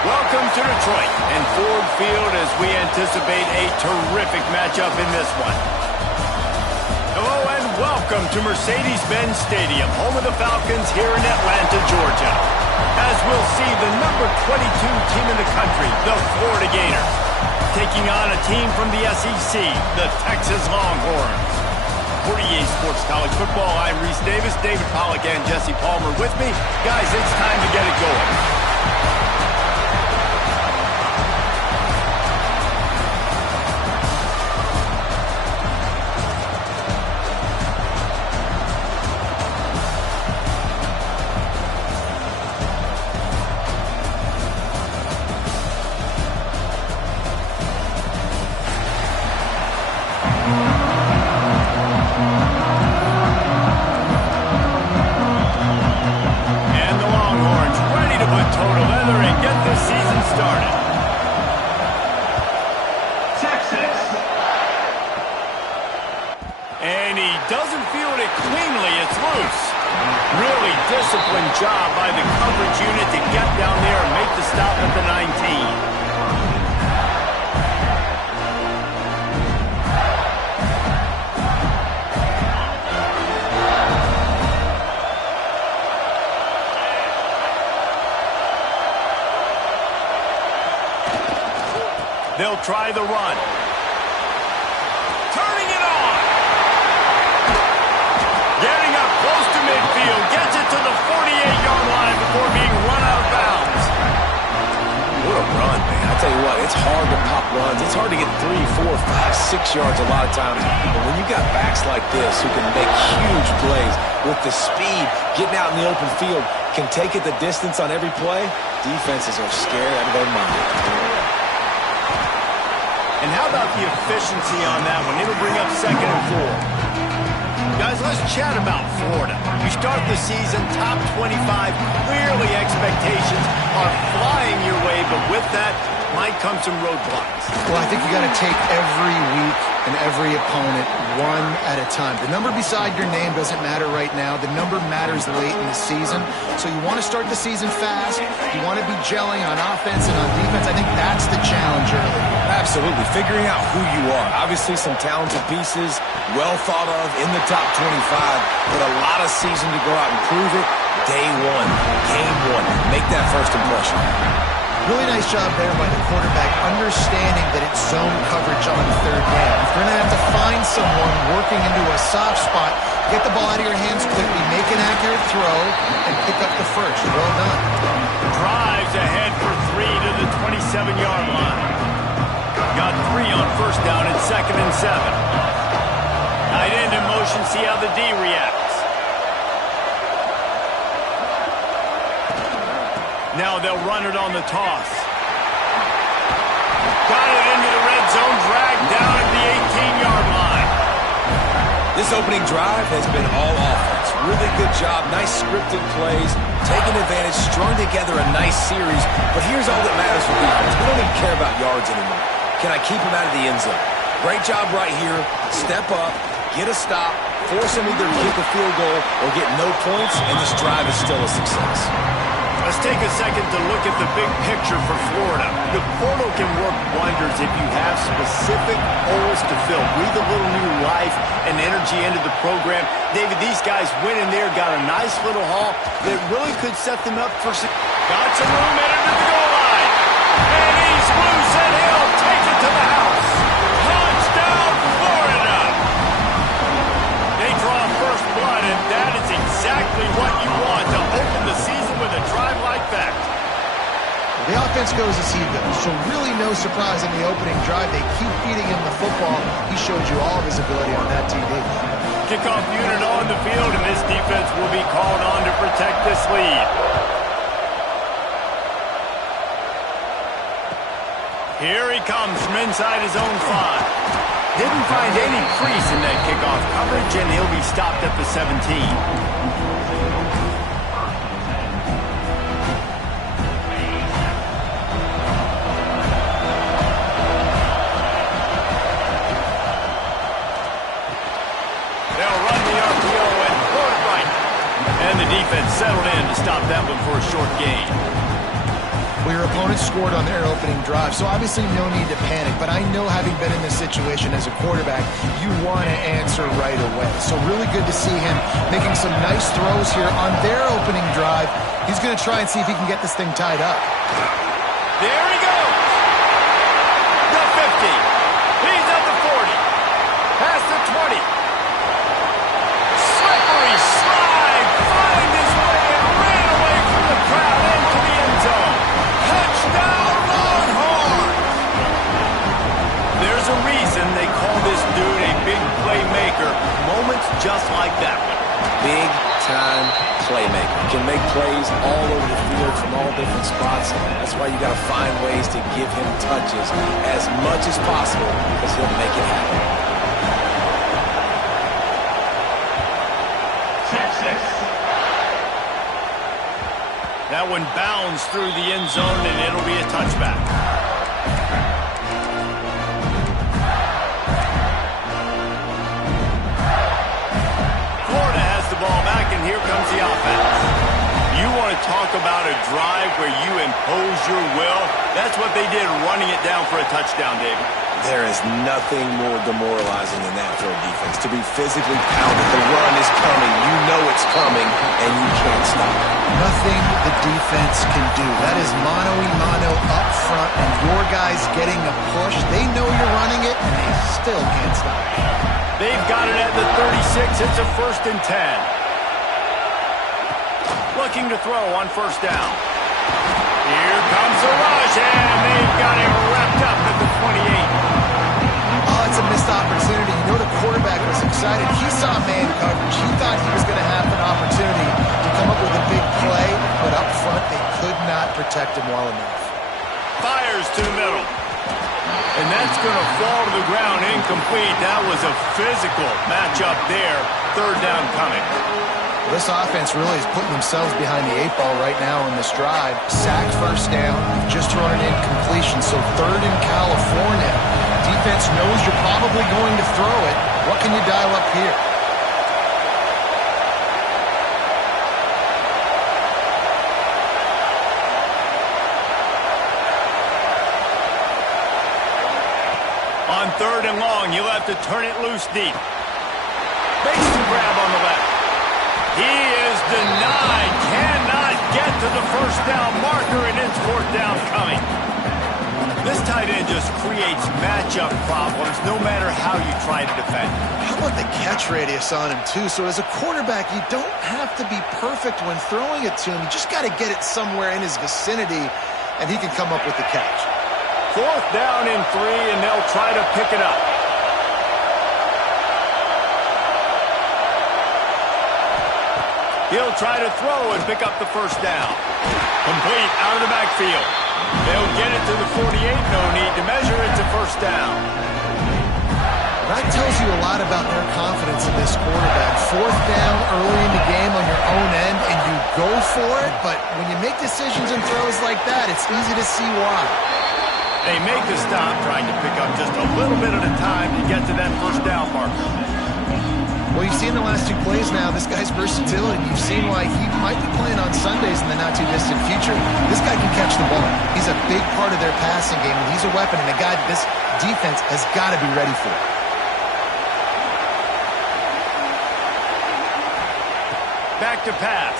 Welcome to Detroit and Ford Field as we anticipate a terrific matchup in this one. Hello and welcome to Mercedes-Benz Stadium, home of the Falcons here in Atlanta, Georgia. As we'll see the number 22 team in the country, the Florida Gators, taking on a team from the SEC, the Texas Longhorns. For EA Sports College Football, I'm Reese Davis, David Pollack, and Jesse Palmer with me. Guys, it's time to get it going. Disciplined job by the coverage unit to get down there and make the stop at the 19. They'll try the run. Turning it on. Getting up close to midfield. Gets it to the 48-yard line before being run out of bounds. What a run, man. I tell you what, it's hard to pop runs. It's hard to get 3, 4, 5, 6 yards a lot of times. But when you got backs like this who can make huge plays with the speed, getting out in the open field, can take it the distance on every play, defenses are scared out of their mind. And how about the efficiency on that one? It'll bring up 2nd and 4. Guys, let's chat about Florida. You start the season top 25. Clearly expectations are flying your way, but with that might come some roadblocks. Well, I think you got to take every week and every opponent one at a time. The number beside your name doesn't matter right now. The number matters late in the season. So you want to start the season fast. You want to be gelling on offense and on defense. I think that's the challenge early. Absolutely. Figuring out who you are. Obviously some talented pieces, well thought of in the top 25, but a lot of season to go out and prove it. Day one, game one. Make that first impression. Really nice job there by the quarterback, understanding that it's zone coverage on 3rd down. If you're going to have to find someone working into a soft spot, get the ball out of your hands quickly, make an accurate throw, and pick up the first. Well done. Drives ahead for 3 to the 27-yard line. Got 3 on 1st down and 2nd and 7. Tight end in motion, see how the D reacts. Now they'll run it on the toss. Got it into the red zone, dragged down at the 18-yard line. This opening drive has been all offense. Really good job, nice scripted plays, taking advantage, strung together a nice series. But here's all that matters for defense. We don't even care about yards anymore. Can I keep him out of the end zone? Great job right here. Step up, get a stop, force him either to kick a field goal or get no points, and this drive is still a success. Let's take a second to look at the big picture for Florida. The portal can work wonders if you have specific holes to fill. Breathe a little new life and energy into the program. David, these guys went in there, got a nice little haul that really could set them up for some... Got some room headed to the goal line. And he's loose and he'll take it to the house. Touchdown, Florida! They draw first blood, and that is exactly what you want to open the season with a drive like that. The offense goes as he goes, so really no surprise in the opening drive. They keep feeding him the football. He showed you all of his ability on that TV. Kickoff unit on the field, and this defense will be called on to protect this lead. Here he comes from inside his own 5. Didn't find any crease in that kickoff coverage, and he'll be stopped at the 17. defense settled in to stop that one for a short gain. Well, your opponent scored on their opening drive, so obviously no need to panic. But I know, having been in this situation as a quarterback, you want to answer right away. So really good to see him making some nice throws here on their opening drive. He's going to try and see if he can get this thing tied up. There he goes. The 50. He's at the 40. Past the 20. Slippery slide. Find his way and ran away from the crowd into the end zone. Touchdown, Longhorns! There's a reason they call this dude a big playmaker. Moments just like that one. Big-time playmaker. Can make plays all over the field from all different spots. That's why you got to find ways to give him touches as much as possible, because he'll make it happen. That one bounds through the end zone, and it'll be a touchback. Florida has the ball back, and here comes the offense. You want to talk about a drive where you impose your will? That's what they did, running it down for a touchdown, David. There is nothing more demoralizing than that for a defense. To be physically pounded, the run is coming, you know it's coming, and you can't stop it. Nothing the defense can do. That is mano-a-mano up front, and your guys getting a push. They know you're running it, and they still can't stop it. They've got it at the 36. It's a 1st and 10. Looking to throw on 1st down. Here comes the rush, and they've got him wrapped up at the 28. Oh, it's a missed opportunity. You know, the quarterback was excited. He saw man coverage. He thought he was going to have an opportunity to come up with a big play, but up front, they could not protect him well enough. Fires to the middle. And that's going to fall to the ground, incomplete. That was a physical matchup there. 3rd down coming. Well, this offense really is putting themselves behind the 8 ball right now in this drive. Sack 1st down, just thrown an incompletion, so 3rd in California. Defense knows you're probably going to throw it. What can you dial up here? On 3rd and long, you'll have to turn it loose deep. Makes the grab on the left. He is denied. Cannot get to the 1st down marker, and it's 4th down coming. This tight end just creates matchup problems no matter how you try to defend. How about the catch radius on him, too? So as a quarterback, you don't have to be perfect when throwing it to him. You just got to get it somewhere in his vicinity, and he can come up with the catch. 4th down and 3, and they'll try to pick it up. He'll try to throw and pick up the 1st down. Complete out of the backfield. They'll get it to the 48. No need to measure. It's a 1st down. That tells you a lot about their confidence in this quarterback. 4th down early in the game on your own end, and you go for it. But when you make decisions and throws like that, it's easy to see why. They make the stop, trying to pick up just a little bit at a time to get to that 1st down marker. Well, you've seen the last 2 plays now. This guy's versatility. You've seen why he might be playing on Sundays in the not-too-distant future. This guy can catch the ball. He's a big part of their passing game, and he's a weapon and a guy that this defense has got to be ready for. Back to pass.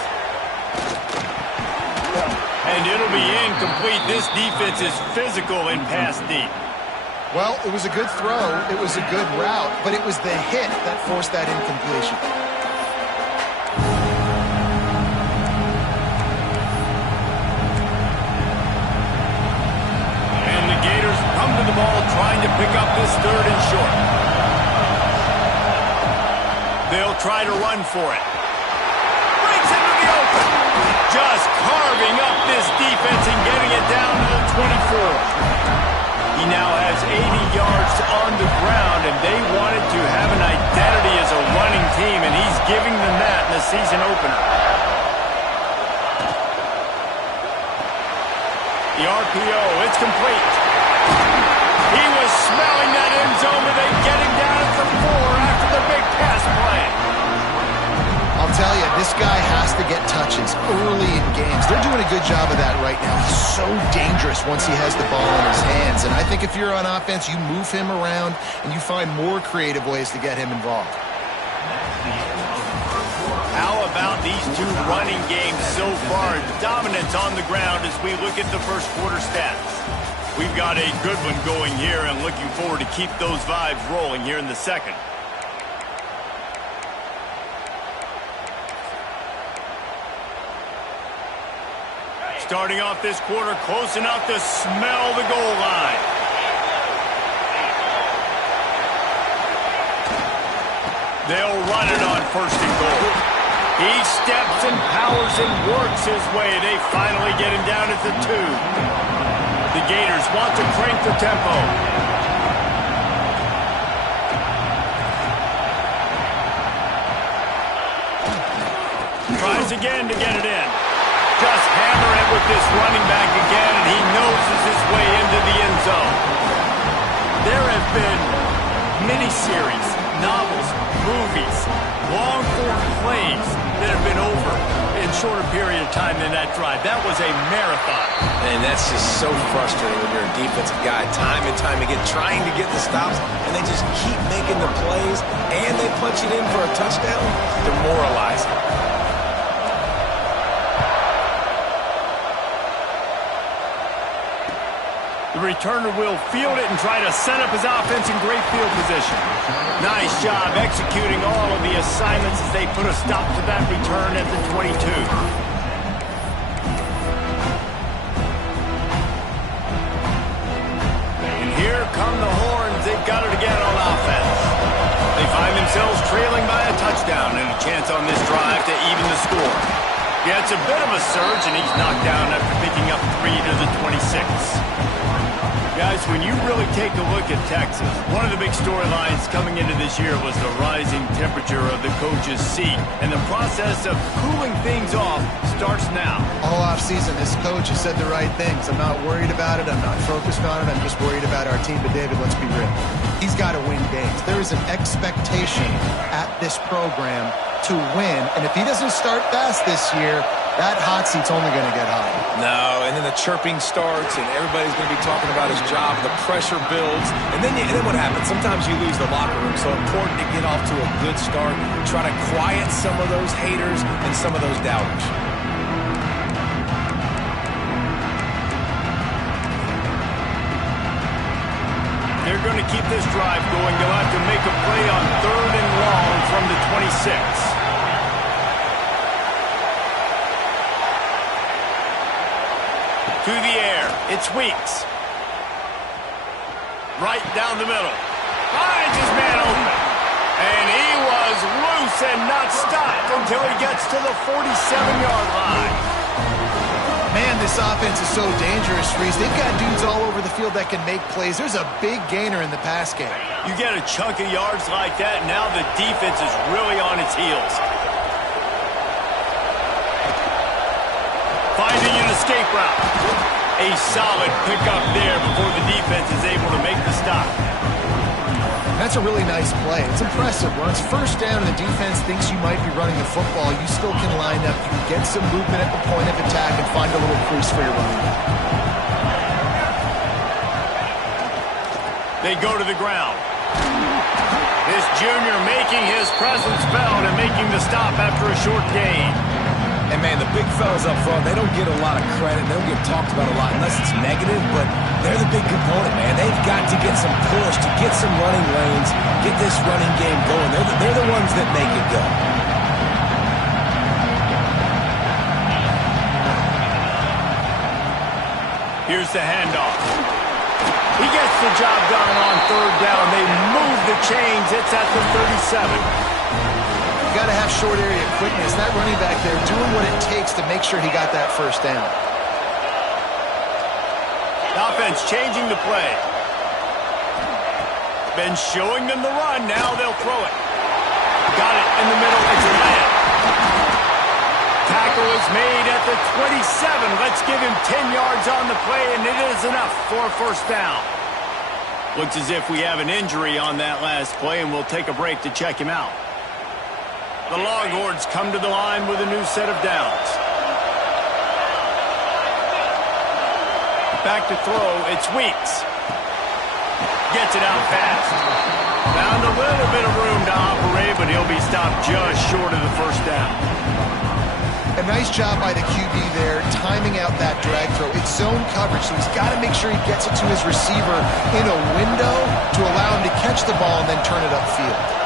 And it'll be incomplete. This defense is physical and pass deep. Well, it was a good throw, it was a good route, but it was the hit that forced that incompletion. And the Gators come to the ball trying to pick up this 3rd and short. They'll try to run for it. Breaks into the open. Just carving up this defense and getting it down to the 24. He now has 80 yards on the ground, and they wanted to have an identity as a running team, and he's giving them that in the season opener. The RPO, it's complete. He was smelling that end zone, but they get him down at the 4 after the big pass play. I'll tell you, This guy has to get touches early in games. They're doing a good job of that right now. He's so dangerous once he has the ball in his hands. And I think if you're on offense, you move him around and you find more creative ways to get him involved. How about these two running games so far? Dominance on the ground as we look at the first quarter stats. We've got a good one going here and looking forward to keep those vibes rolling here in the second. Starting off this quarter close enough to smell the goal line. They'll run it on first and goal. He steps and powers and works his way. They finally get him down at the 2. The Gators want to crank the tempo. Tries again to get it in. Just hammer it with this running back again, and he noses his way into the end zone. There have been miniseries, novels, movies, long-form plays that have been over in shorter period of time than that drive. That was a marathon. And that's just so frustrating when you're a defensive guy, time and time again, trying to get the stops, and they just keep making the plays, and they punch it in for a touchdown. Demoralizing. The returner will field it and try to set up his offense in great field position. Nice job executing all of the assignments as they put a stop to that return at the 22. And here come the horns. They've got it again on offense. They find themselves trailing by a touchdown and a chance on this drive to even the score. Yeah, it's a bit of a surge, and he's knocked down after picking up 3 to the 26. Guys, when you really take a look at Texas, one of the big storylines coming into this year was the rising temperature of the coach's seat. And the process of cooling things off starts now. All offseason, this coach has said the right things. I'm not worried about it. I'm not focused on it. I'm just worried about our team. But, David, let's be real. He's got to win games. There is an expectation at this program to win. And if he doesn't start fast this year, that hot seat's only going to get hot. No, and then the chirping starts, and everybody's going to be talking about his job, and the pressure builds. And then what happens? Sometimes you lose the locker room, so important to get off to a good start. Try to quiet some of those haters and some of those doubters. They're going to keep this drive going. They'll have to make a play on 3rd and long from the 26. To the air, it's Weeks. Right down the middle. Finds his man open. And he was loose and not stopped until he gets to the 47-yard line. Man, this offense is so dangerous, Reese. They've got dudes all over the field that can make plays. There's a big gainer in the pass game. You get a chunk of yards like that, now the defense is really on its heels. Finding an escape route. A solid pickup there before the defense is able to make the stop. That's a really nice play. It's impressive. When it's first down and the defense thinks you might be running the football, you still can line up. You can get some movement at the point of attack and find a little crease for your running back. They go to the ground. This junior making his presence felt and making the stop after a short gain. And, man, the big fellas up front, they don't get a lot of credit. They don't get talked about a lot unless it's negative, but they're the big component, man. They've got to get some push, to get some running lanes, get this running game going. They're the ones that make it go. Here's the handoff. He gets the job done on 3rd down. They move the chains. It's at the 37. You got to have short area quickness. That running back there doing what it takes to make sure he got that first down. The offense changing the play. Been showing them the run. Now they'll throw it. Got it in the middle. It's a layup. Tackle is made at the 27. Let's give him 10 yards on the play, and it is enough for a first down. Looks as if we have an injury on that last play, and we'll take a break to check him out. The Longhorns come to the line with a new set of downs. Back to throw, it's Weeks. Gets it out fast. Found a little bit of room to operate, but he'll be stopped just short of the first down. A nice job by the QB there, timing out that drag throw. It's zone coverage, so he's got to make sure he gets it to his receiver in a window to allow him to catch the ball and then turn it upfield.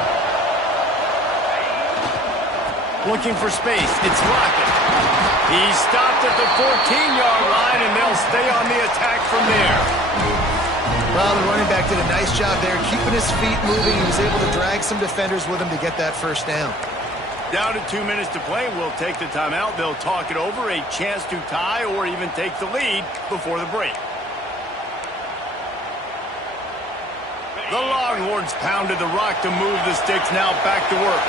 Looking for space, it's Lockett. He's stopped at the 14-yard line, and they'll stay on the attack from there. Well, the running back did a nice job there, keeping his feet moving. He was able to drag some defenders with him to get that first down. Down to 2 minutes to play. We'll take the timeout. They'll talk it over, a chance to tie or even take the lead before the break. The Longhorns pounded the rock to move the sticks. Now back to work.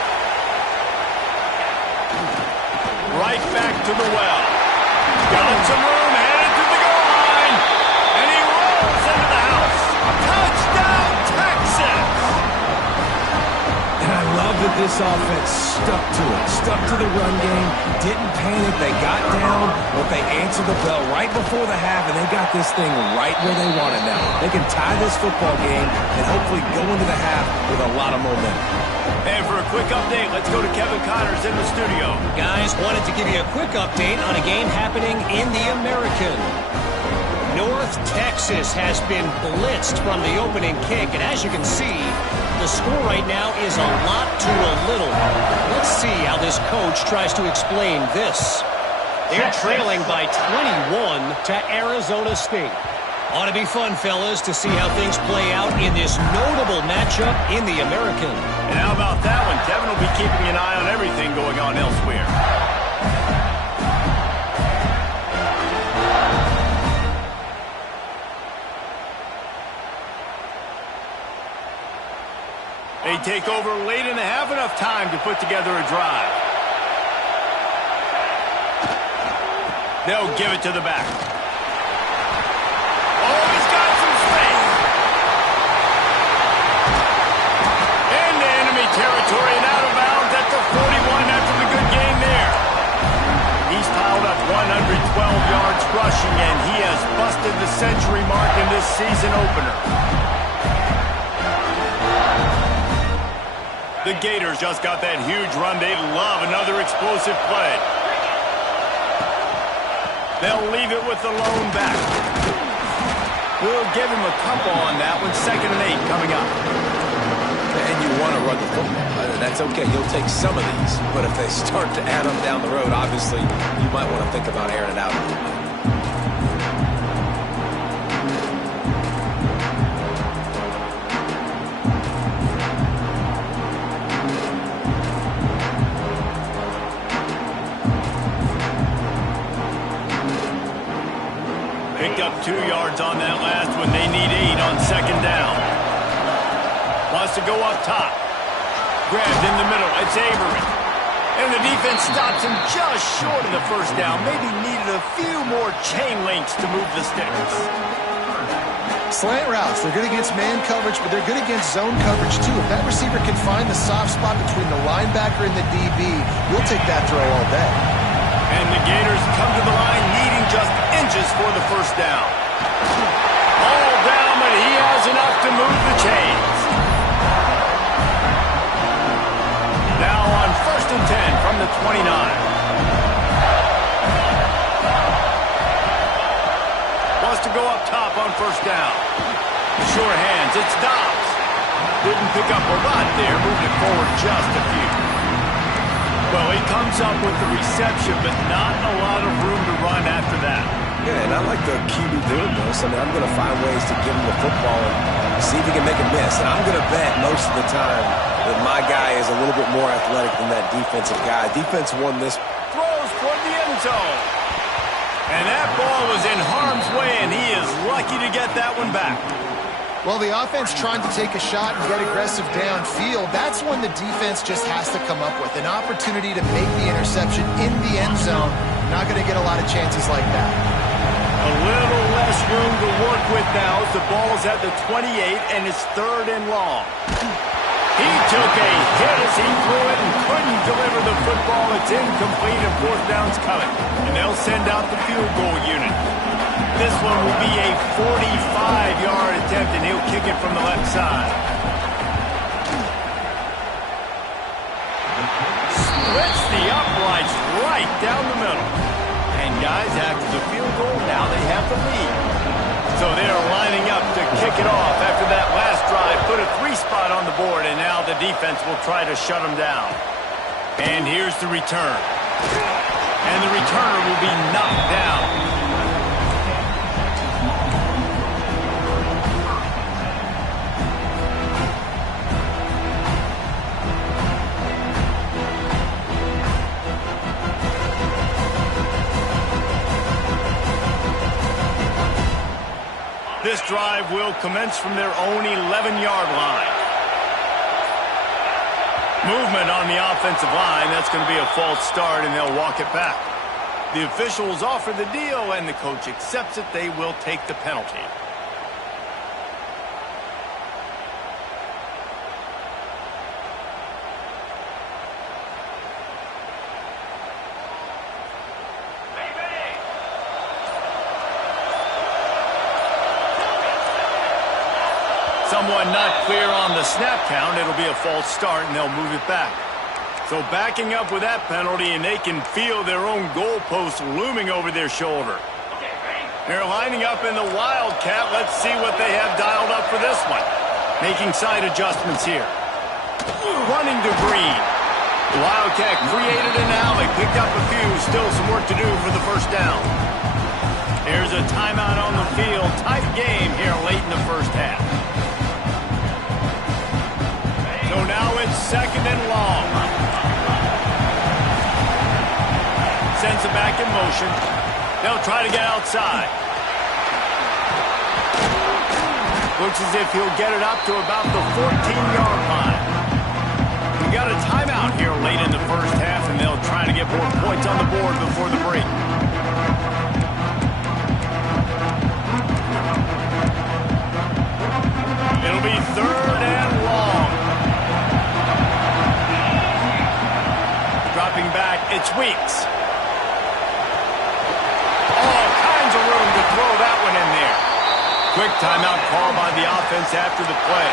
Right back to the well. Got some room, headed to the goal line. And he rolls into the house. Touchdown, Texas! And I love that this offense stuck to it, stuck to the run game, didn't panic, they got down, but they answered the bell right before the half, and they got this thing right where they want it now. They can tie this football game and hopefully go into the half with a lot of momentum. And for a quick update, let's go to Kevin Connors in the studio. Guys, wanted to give you a quick update on a game happening in the American. North Texas has been blitzed from the opening kick, and as you can see, the score right now is a lot to a little. Let's see how this coach tries to explain this. They're trailing by 21 to Arizona State. Ought to be fun, fellas, to see how things play out in this notable matchup in the American. And how about that one? Kevin will be keeping an eye on everything going on elsewhere. They take over late in the half, enough time to put together a drive. They'll give it to the back. Oh, he's got some space. Into enemy territory and out of bounds at the 41 after the good game there. He's piled up 112 yards rushing, and he has busted the century mark in this season opener. The Gators just got that huge run. They love another explosive play. They'll leave it with the lone back. We'll give him a couple on that one. 2nd and 8 coming up. And you want to run the football. That's okay. You'll take some of these. But if they start to add them down the road, obviously, you might want to think about airing it out. Picked up 2 yards on that last one. They need 8 on 2nd down. Wants to go up top. Grabbed in the middle. It's Avery. And the defense stops him just short of the first down. Maybe needed a few more chain links to move the sticks. Slant routes, they're good against man coverage, but they're good against zone coverage too. If that receiver can find the soft spot between the linebacker and the DB, you'll take that throw all day. And the Gators come to the line needing just inches for the first down. All down, but he has enough to move the chains. Now on 1st and 10 from the 29. Wants to go up top on 1st down. Sure hands, it's Dobbs. Didn't pick up a lot there, moved it forward just a few. Well, he comes up with the reception, but not a lot of room to run after that. Yeah, and I like the QB doing this. I mean, I'm going to find ways to give him the football and see if he can make a miss. And I'm going to bet most of the time that my guy is a little bit more athletic than that defensive guy. Defense won this. Throws toward the end zone. And that ball was in harm's way, and he is lucky to get that one back. Well, the offense trying to take a shot and get aggressive downfield, that's when the defense just has to come up with an opportunity to make the interception in the end zone. Not going to get a lot of chances like that. A little less room to work with now as the ball's at the 28 and it's 3rd and long. He took a hit as he threw it and couldn't deliver the football. It's incomplete and fourth down's coming. And they'll send out the field goal unit. This one will be a 45-yard attempt, and he'll kick it from the left side. Splits the uprights right down the middle. And guys, after the field goal, now they have the lead. So they are lining up to kick it off after that last drive. Put a 3-spot on the board, and now the defense will try to shut them down. And here's the return. And the returner will be knocked down. This drive will commence from their own 11-yard line. Movement on the offensive line. That's going to be a false start, and they'll walk it back. The officials offer the deal, and the coach accepts it. They will take the penalty. Someone not clear on the snap count. It'll be a false start, and they'll move it back. So backing up with that penalty, and they can feel their own goalpost looming over their shoulder. They're lining up in the Wildcat. Let's see what they have dialed up for this one. Making side adjustments here. Running to Green. The Wildcat created an alley, picked up a few. Still some work to do for the first down. There's a timeout on the field. Tight game here late in the first half. So now it's second and long. Sends it back in motion. They'll try to get outside. Looks as if he'll get it up to about the 14-yard line. We got a timeout here late in the first half, and they'll try to get more points on the board before the break. It'll be third and long. Dropping back, it's Weeks. All kinds of room to throw that one in there. Quick timeout call by the offense after the play.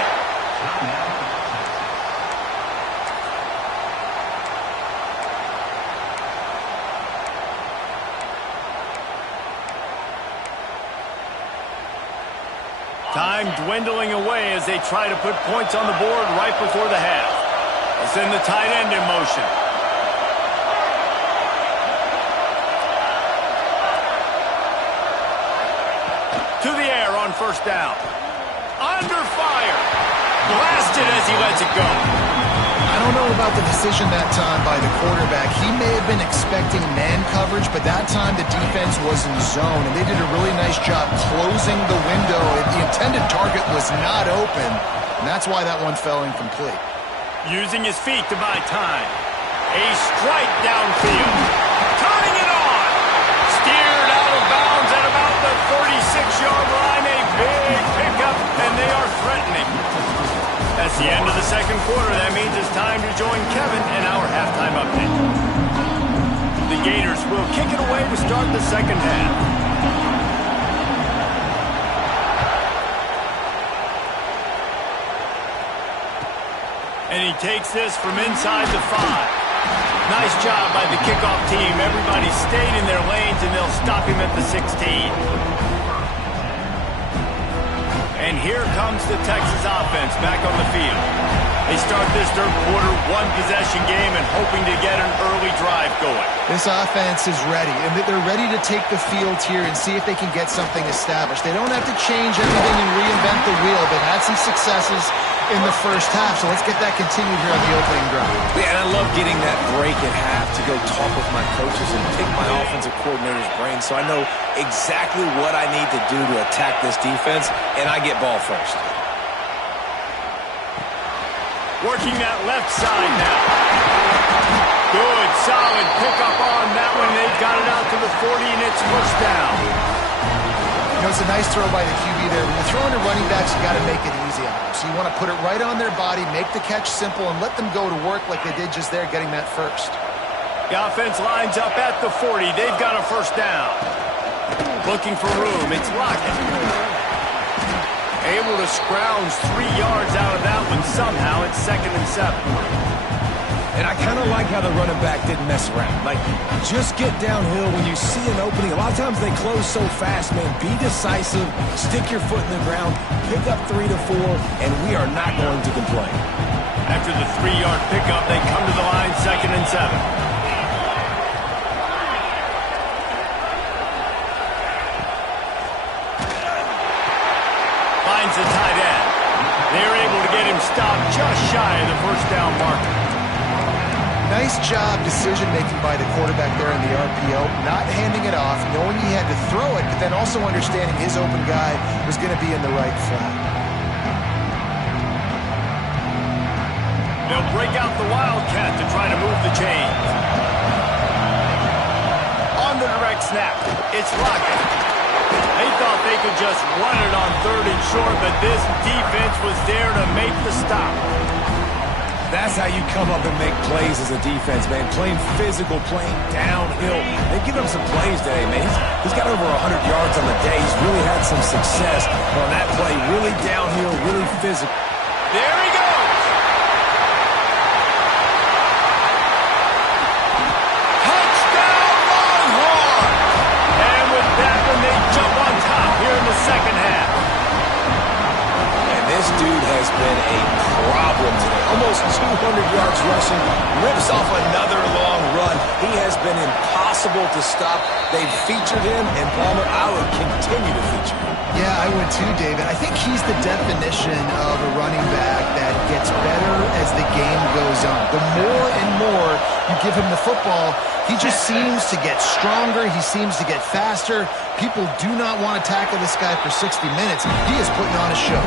Time dwindling away as they try to put points on the board right before the half. They'll send the tight end in motion. To the air on first down. Under fire. Blasted as he lets it go. I don't know about the decision that time by the quarterback. He may have been expecting man coverage, but that time the defense was in zone, and they did a really nice job closing the window. The intended target was not open, and that's why that one fell incomplete. Using his feet to buy time. A strike downfield. Turning it on. Steered out of bounds at about the 36-yard line. A big pickup, and they are threatening. That's the end of the second quarter. That means it's time to join Kevin in our halftime update. The Gators will kick it away to start the second half. And he takes this from inside the 5. Nice job by the kickoff team. Everybody stayed in their lanes, and they'll stop him at the 16. And here comes the Texas offense back on the field. They start this third quarter one-possession game and hoping to get an early drive going. This offense is ready, and they're ready to take the field here and see if they can get something established. They don't have to change everything and reinvent the wheel. They've had some successes in the first half, so let's get that continued here on the opening drive. Yeah, and I love getting that break at half to go talk with my coaches and pick my offensive coordinator's brain so I know exactly what I need to do to attack this defense, and I get ball first. Working that left side now. Good, solid pickup on that one. They've got it out to the 40, and it's first down. It's a nice throw by the QB there. When you're throwing to running backs, you got to make it easy on them. So you want to put it right on their body, make the catch simple, and let them go to work like they did just there, getting that first. The offense lines up at the 40. They've got a first down. Looking for room. It's Lockett. Able to scrounge 3 yards out of that one somehow. It's 2nd and 7. And I kind of like how the running back didn't mess around. Like, just get downhill when you see an opening. A lot of times they close so fast, man. Be decisive, stick your foot in the ground, pick up 3 to 4, and we are not going to complain. After the 3-yard pickup, they come to the line, 2nd and 7. Finds the tight end. They're able to get him stopped just shy of the first down marker. Nice job decision-making by the quarterback there in the RPO, not handing it off, knowing he had to throw it, but then also understanding his open guy was going to be in the right flat. They'll break out the Wildcat to try to move the chains. On the direct snap, it's Lockett. They thought they could just run it on 3rd and short, but this defense was there to make the stop. That's how you come up and make plays as a defense, man. Playing physical, playing downhill. They give him some plays today, man. He's got over 100 yards on the day. He's really had some success on that play. Really downhill, really physical. There he goes. Touchdown, Longhorn! And with that one, they jump on top here in the second half. This dude has been a problem today. Almost 200 yards rushing. Rips off another long run. He has been impossible to stop. They've featured him, and Palmer, I would continue to feature him. Yeah, I would too, David. I think he's the definition of a running back that gets better as the game goes on. The more and more you give him the football, he just seems to get stronger. He seems to get faster. People do not want to tackle this guy for 60 minutes. He is putting on a show.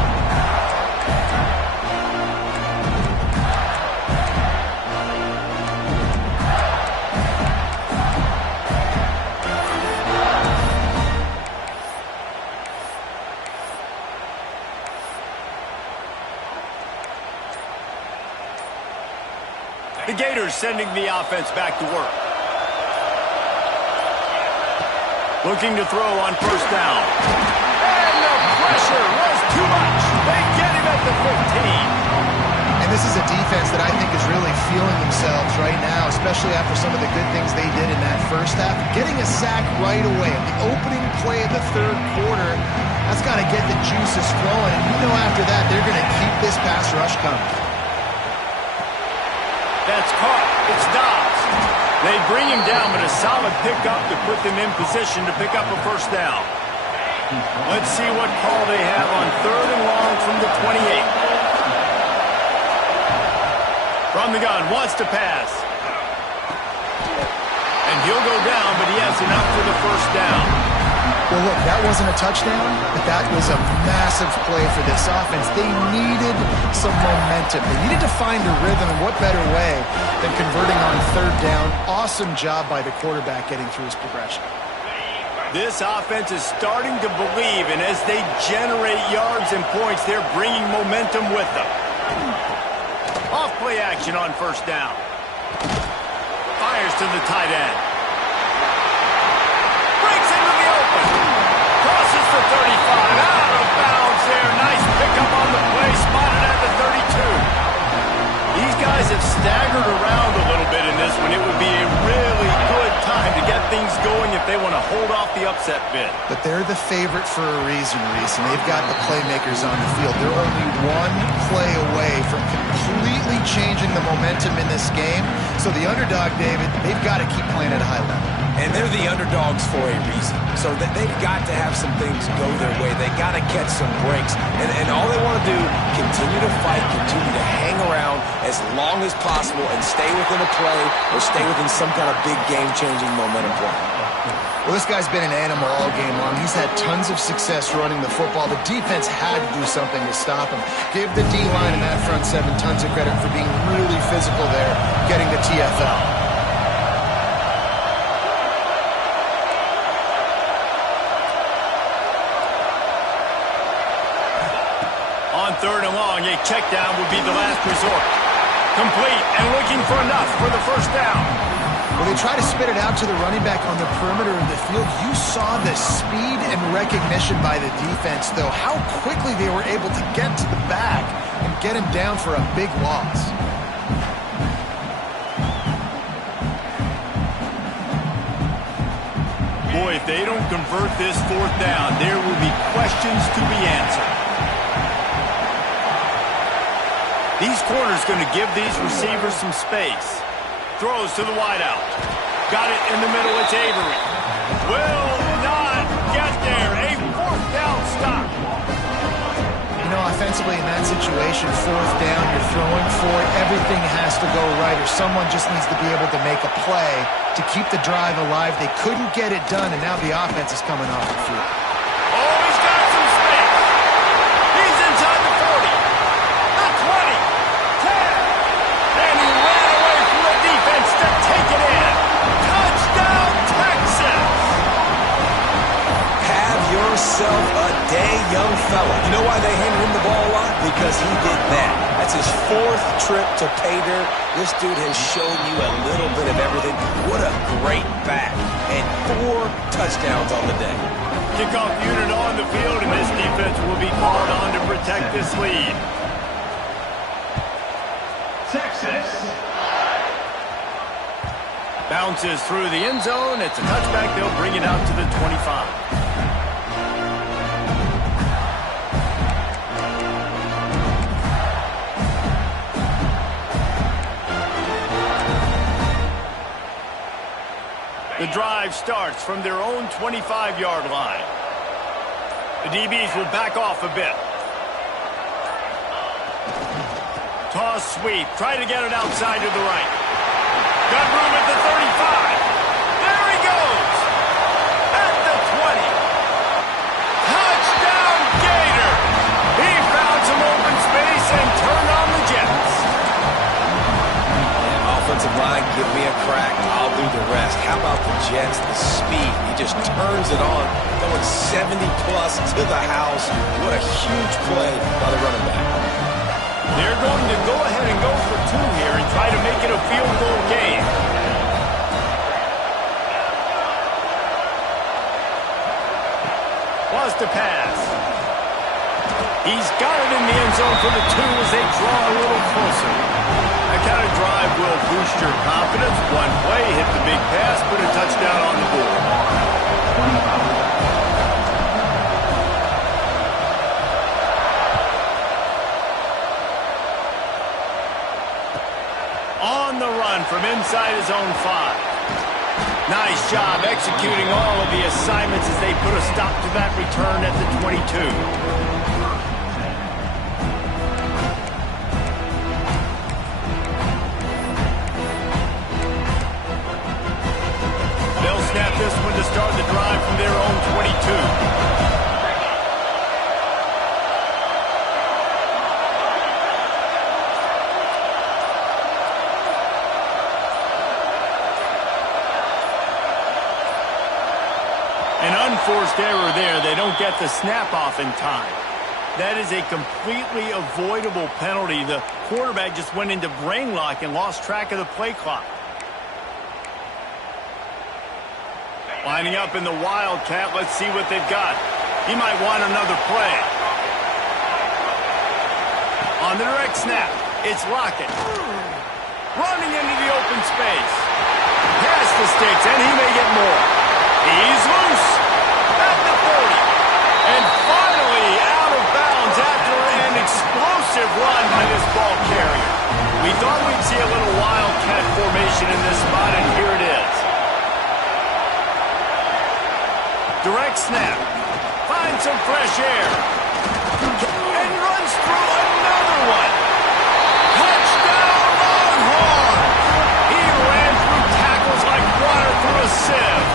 The Gators sending the offense back to work. Looking to throw on first down. And the pressure was too much. They get him at the 15. And this is a defense that I think is really feeling themselves right now, especially after some of the good things they did in that first half. Getting a sack right away. The opening play of the third quarter, that's got to get the juices flowing. And you know after that, they're going to keep this pass rush coming. That's caught. It's Dobbs. They bring him down, but a solid pickup to put them in position to pick up a first down. Let's see what call they have on 3rd and long from the 28. From the gun, wants to pass. And he'll go down, but he has enough for the first down. Well, look, that wasn't a touchdown, but that was a massive play for this offense. They needed some momentum. They needed to find a rhythm, and what better way than converting on 3rd down. Awesome job by the quarterback getting through his progression. This offense is starting to believe, and as they generate yards and points, they're bringing momentum with them. Off-play action on first down. Fires to the tight end. Breaks into the open. Crosses the 35. Out of bounds there. Nice pickup on the play. Spotted at the 32. These guys have staggered around a little bit in this one. It would be a really good time to get things going if they want to hold off the upset bid. But they're the favorite for a reason, Reese, and they've got the playmakers on the field. They're only one play away from completely changing the momentum in this game. So the underdog, David, they've got to keep playing at a high level. And they're the underdogs for a reason. So they've got to have some things go their way. They got to catch some breaks. And all they want to do, continue to fight, continue to hang around as long as possible and stay within a play or stay within some kind of big game-changing momentum play. Well, this guy's been an animal all game long. He's had tons of success running the football. The defense had to do something to stop him. Give the D-line and that front seven tons of credit for being really physical there, getting the TFL. On 3rd and long, a check down would be the last resort. Complete and looking for enough for the first down. Well, they try to spit it out to the running back on the perimeter of the field. You saw the speed and recognition by the defense, though, how quickly they were able to get to the back and get him down for a big loss. Boy, if they don't convert this 4th down, there will be questions to be answered. These corners going to give these receivers some space. Throws to the wideout. Got it in the middle. It's Avery. Will not get there. A 4th down stop. You know, offensively in that situation, 4th down, you're throwing for it. Everything has to go right, or someone just needs to be able to make a play to keep the drive alive. They couldn't get it done, and now the offense is coming off the field. Oh, he's got some space. He's inside the 40, the 20, 10, and he ran away from the defense to take it in. Touchdown, Texas! Have yourself a day, young fella. You know why they handed him the ball a lot? Because he did that. That's his 4th trip to pay dirt. This dude has shown you a little bit of everything. What a great back. And 4 touchdowns on the day. Kickoff unit on the field, and this defense will be called on to protect this lead. Texas. Bounces through the end zone. It's a touchback. They'll bring it out to the 25. The drive starts from their own 25-yard line. The DBs will back off a bit. Toss sweep. Try to get it outside to the right. Got room at the 35. There he goes. At the 20. Touchdown, Gator. He found some open space and turned on the Jets. Offensive line, give me a crack. I'll do the rest. How about the Jets? The speed. He just turns it on, going 70-plus to the house. What a huge play by the running back. They're going to go ahead and go for 2 here and try to make it a field goal game. Wants to pass. He's got it in the end zone for the 2 as they draw a little closer. That kind of drive will boost your confidence. One play, hit the big pass, put a touchdown on the board. On the run from inside his own 5. Nice job executing all of the assignments as they put a stop to that return at the 22. Snap this one to start the drive from their own 22. An unforced error there. They don't get the snap off in time. That is a completely avoidable penalty. The quarterback just went into brain lock and lost track of the play clock. Lining up in the Wildcat. Let's see what they've got. He might want another play. On the direct snap, it's Lockett. Running into the open space. Past the sticks, and he may get more. He's loose. At the 40. And finally out of bounds after an explosive run by this ball carrier. We thought we'd see a little Wildcat formation in this spot, and here it is. Direct snap. Finds some fresh air. And runs through another one. Touchdown, Longhorns! He ran through tackles like water through a sieve.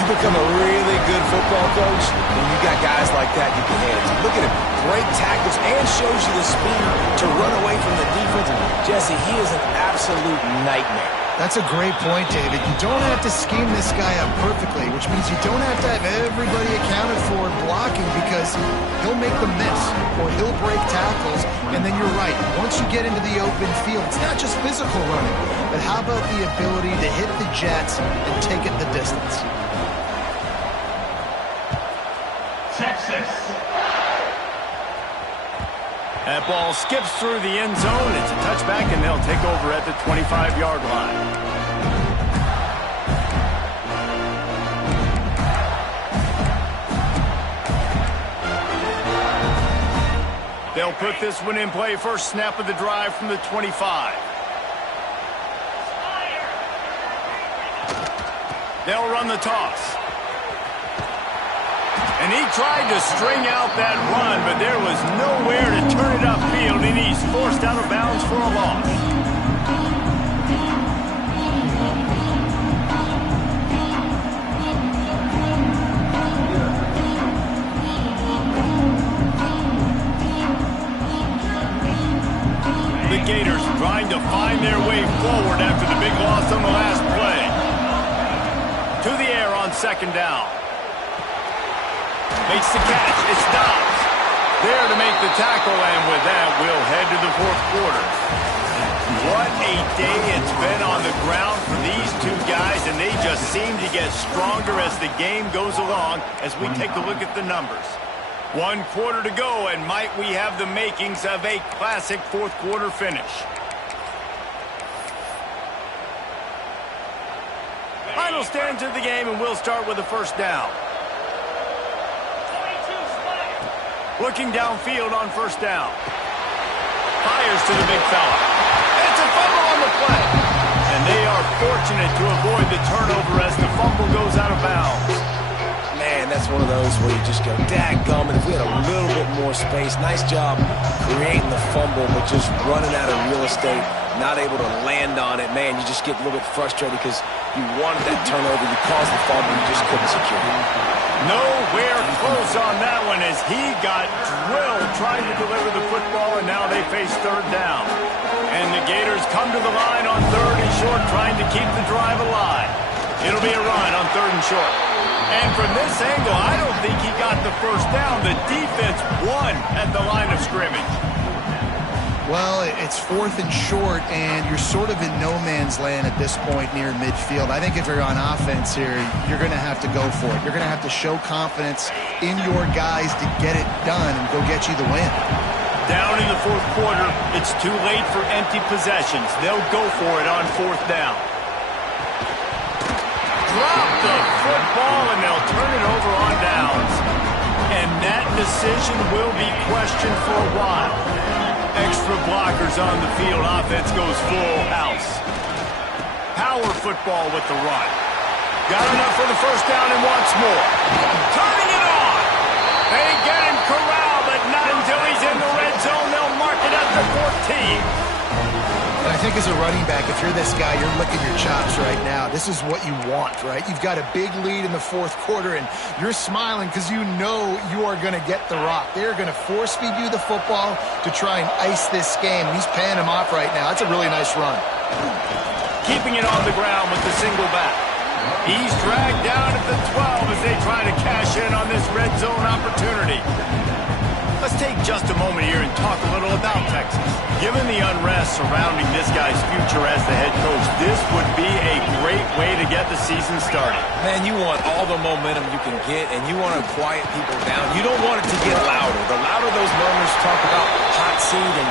You become a really good football coach when you got guys like that you can hand it to. Look at him. Great tackles and shows you the speed to run away from the defense. Jesse, he is an absolute nightmare. That's a great point, David. You don't have to scheme this guy up perfectly, which means you don't have to have everybody accounted for blocking because he'll he'll make them miss or he'll break tackles. And then you're right. Once you get into the open field, it's not just physical running, but how about the ability to hit the jets and take it the distance? Texas. That ball skips through the end zone. It's a touchback, and they'll take over at the 25-yard line. They'll put this one in play. First snap of the drive from the 25. They'll run the toss. And he tried to string out that run, but there was nowhere to turn it upfield, and he's forced out of bounds for a loss. The Gators trying to find their way forward after the big loss on the last play. To the air on second down. Makes the catch. It stops. There to make the tackle, and with that, we'll head to the fourth quarter. What a day it's been on the ground for these two guys, and they just seem to get stronger as the game goes along as we take a look at the numbers. 1 quarter to go, and might we have the makings of a classic fourth quarter finish. Final stands of the game, and we'll start with a first down. Looking downfield on first down. Fires to the big fella. It's a fumble on the play. And they are fortunate to avoid the turnover as the fumble goes out of bounds. Man, that's one of those where you just go, dadgummit, if we had a little bit more space. Nice job creating the fumble, but just running out of real estate, not able to land on it. Man, you just get a little bit frustrated because you wanted that turnover, you caused the fumble, you just couldn't secure it. Nowhere close on that one as he got drilled trying to deliver the football, and now they face third down. And the Gators come to the line on third and short, trying to keep the drive alive. It'll be a run on third and short. And from this angle, I don't think he got the first down. The defense won at the line of scrimmage. Well, it's fourth and short, and you're sort of in no man's land at this point near midfield. I think if you're on offense here, you're going to have to go for it. You're going to have to show confidence in your guys to get it done and go get you the win. Down in the fourth quarter, it's too late for empty possessions. They'll go for it on fourth down. Drop the football, and they'll turn it over on downs. And that decision will be questioned for a while. Extra blockers on the field. Offense goes full house. Power football with the run. Got enough for the first down and wants more. Turning it on. They get him corralled, but not until he's in the red zone. They'll mark it at the 14. And I think as a running back, if you're this guy, you're licking your chops right now. This is what you want, right? You've got a big lead in the fourth quarter, and you're smiling because you know you are going to get the rock. They're going to force-feed you the football to try and ice this game. He's paying him off right now. That's a really nice run. Keeping it on the ground with the single back. He's dragged down at the 12 as they try to cash in on this red zone opportunity. Let's take just a moment here and talk a little about Texas. Given the unrest surrounding this guy's future as the head coach, this would be a great way to get the season started. Man, you want all the momentum you can get, and you want to quiet people down. You don't want it to get louder. The louder those murmurs talk about hot seat, and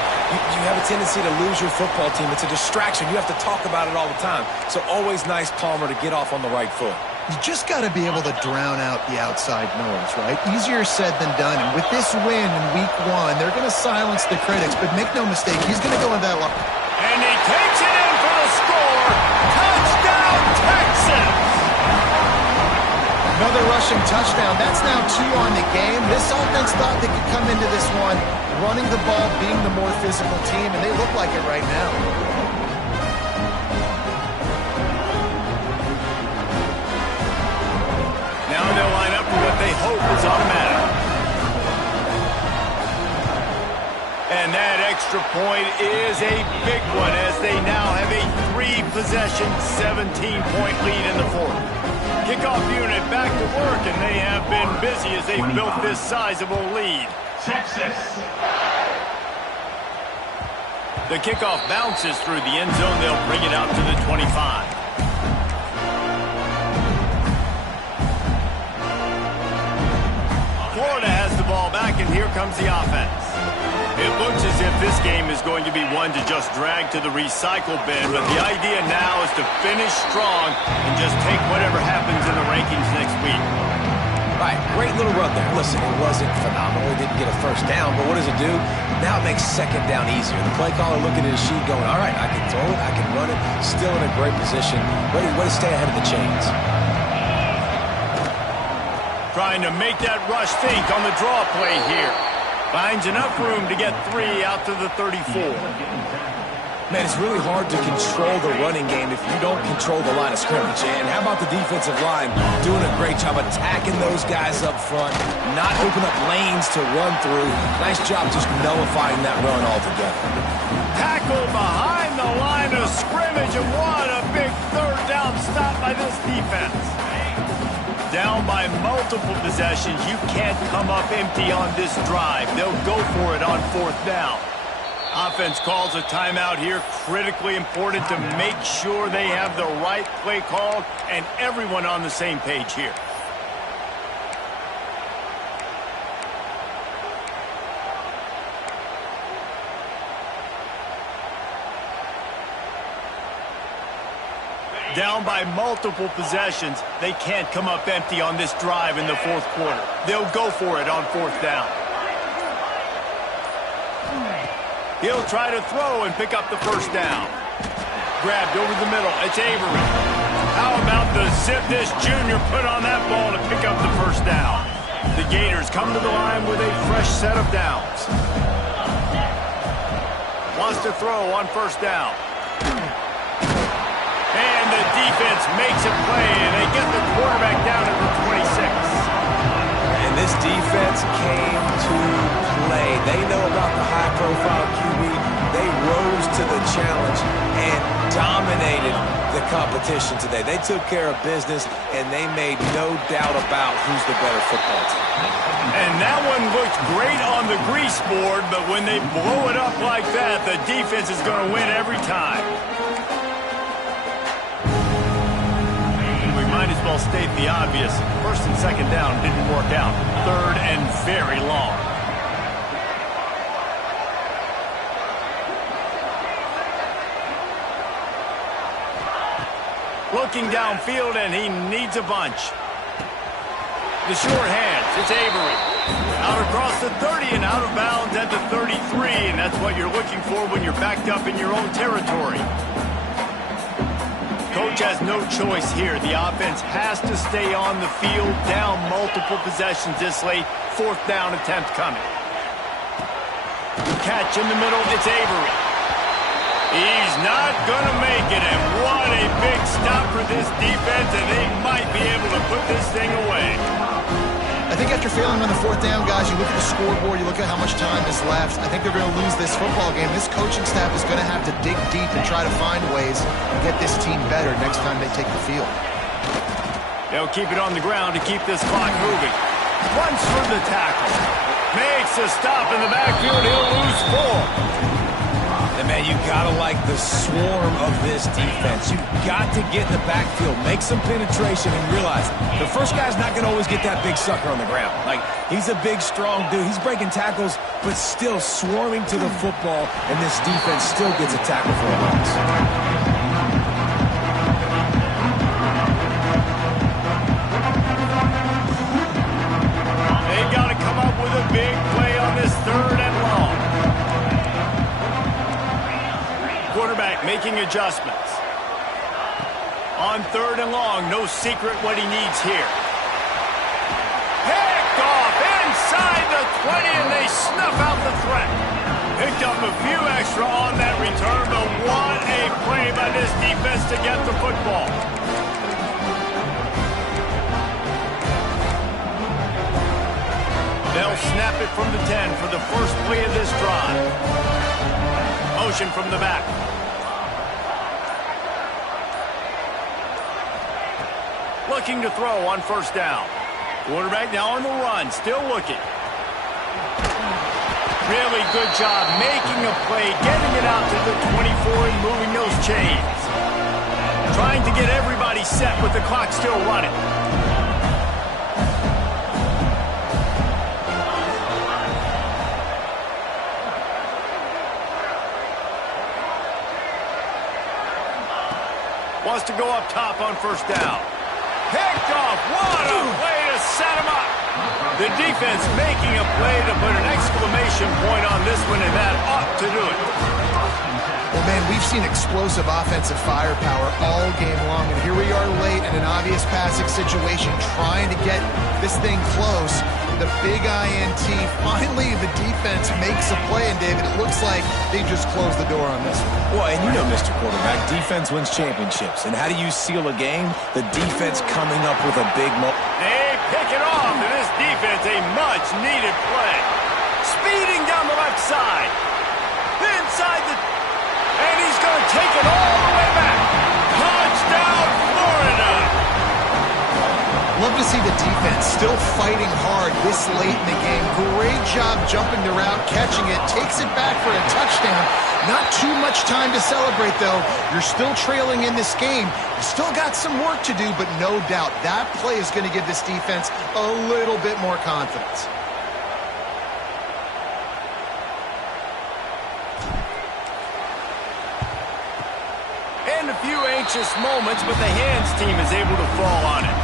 you have a tendency to lose your football team. It's a distraction. You have to talk about it all the time. So always nice, Palmer, to get off on the right foot. You just got to be able to drown out the outside noise, right? Easier said than done. And with this win in week one, they're going to silence the critics. But make no mistake, he's going to go in that line. And he takes it in for the score. Touchdown, Texas! Another rushing touchdown. That's now 2 on the game. This offense thought they could come into this one running the ball, being the more physical team, and they look like it right now. Now they'll line up for what they hope is automatic. And that extra point is a big one as they now have a 3-possession, 17-point lead in the fourth. Kickoff unit back to work, and they have been busy as they've built this sizable lead. Texas. The kickoff bounces through the end zone. They'll bring it out to the 25. Florida has the ball back, and here comes the offense. It looks as if this game is going to be one to just drag to the recycle bin, but the idea now is to finish strong and just take whatever happens in the rankings next week. Right, great little run there. Listen, it wasn't phenomenal. It didn't get a first down, but what does it do? Now it makes second down easier. The play caller looking at his sheet going, all right, I can throw it, I can run it, still in a great position, ready to stay ahead of the chains. Trying to make that rush think on the draw play here. Finds enough room to get 3 out to the 34. Man, it's really hard to control the running game if you don't control the line of scrimmage. And how about the defensive line doing a great job attacking those guys up front, not open up lanes to run through. Nice job just nullifying that run altogether. Tackle behind the line of scrimmage, and what a big third down stop by this defense. Down by multiple possessions. You can't come up empty on this drive. They'll go for it on 4th down. Offense calls a timeout here. Critically important to make sure they have the right play called and everyone on the same page here. Down by multiple possessions. They can't come up empty on this drive in the 4th quarter. They'll go for it on 4th down. He'll try to throw and pick up the first down. Grabbed over the middle. It's Avery. How about the zip this junior put on that ball to pick up the first down? The Gators come to the line with a fresh set of downs. Wants to throw on 1st down. And the defense makes a play, and they get the quarterback down at the 26. And this defense came to play. They know about the high-profile QB. They rose to the challenge and dominated the competition today. They took care of business, and they made no doubt about who's the better football team. And that one looked great on the grease board, but when they blow it up like that, the defense is going to win every time. Might as well state the obvious. 1st and 2nd down didn't work out. 3rd and very long. Looking downfield, and he needs a bunch. The short hands, it's Avery. Out across the 30 and out of bounds at the 33, and that's what you're looking for when you're backed up in your own territory. Coach has no choice here. The offense has to stay on the field, down multiple possessions this late. 4th down attempt coming. Catch in the middle, it's Avery. He's not going to make it, and what a big stop for this defense, and they might be able to put this thing away. I think after failing on the 4th down, guys, you look at the scoreboard, you look at how much time is left. I think they're going to lose this football game. This coaching staff is going to have to dig deep and try to find ways to get this team better next time they take the field. They'll keep it on the ground to keep this clock moving. Runs for the tackle. Makes a stop in the backfield. He'll lose 4. And, man, you got to like the swarm of this defense. You got to get in the backfield, make some penetration, and realize the first guy's not going to always get that big sucker on the ground. Like, he's a big, strong dude. He's breaking tackles, but still swarming to the football, and this defense still gets a tackle for a loss. They've got to come up with a big play on this 3rd and long. Quarterback making adjustments. On 3rd and long, no secret what he needs here. Picked off inside the 20, and they snuff out the threat. Picked up a few extra on that return, but what a play by this defense to get the football. They'll snap it from the 10 for the first play of this drive. Motion from the back. Looking to throw on 1st down. Quarterback now on the run, still looking. Really good job making a play, getting it out to the 24 and moving those chains. Trying to get everybody set with the clock still running. Wants to go up top on first down. Picked off. What a way to set him up. The defense making a play to put an exclamation point on this one, and that ought to do it. Well, man, we've seen explosive offensive firepower all game long, and here we are late in an obvious passing situation trying to get this thing close. The big INT, finally the defense makes a play, and David, it looks like they just closed the door on this one. Well, and you know, Mr. Quarterback, defense wins championships. And how do you seal a game? The defense coming up with a big They pick it off, and this defense, a much-needed play. Speeding down the left side. Inside the... And he's going to take it all the way back. Touchdown, Florida! Love to see the defense still fighting hard this late in the game. Great job jumping the route, catching it, takes it back for a touchdown. Not too much time to celebrate, though. You're still trailing in this game. You still got some work to do, but no doubt that play is going to give this defense a little bit more confidence. And a few anxious moments, but the hands team is able to fall on it.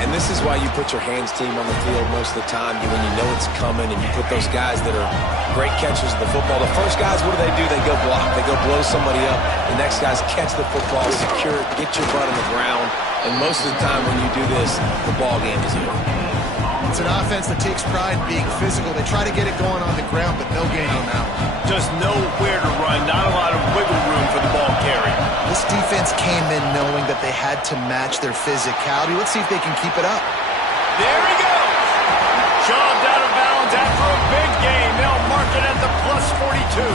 And this is why you put your hands team on the field most of the time when you know it's coming, and you put those guys that are great catchers of the football. The first guys, what do? They go block. They go blow somebody up. The next guys catch the football, secure it, get your butt on the ground. And most of the time when you do this, the ball game is over. It's an offense that takes pride in being physical. They try to get it going on the ground, but no gain on that one. Just nowhere to run, not a lot of wiggle room for the ball carry. This defense came in knowing that they had to match their physicality. Let's see if they can keep it up. There he goes. Shoved out of bounds after a big gain. They'll mark it at the plus 42.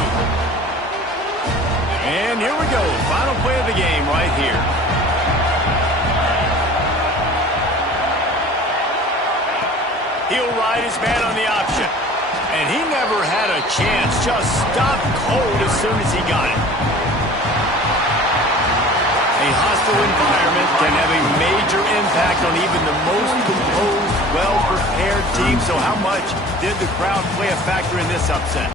And here we go. Final play of the game right here. He'll ride his man on the option. And he never had a chance. Just stopped cold as soon as he got it. A hostile environment can have a major impact on even the most composed, well-prepared team. So how much did the crowd play a factor in this upset?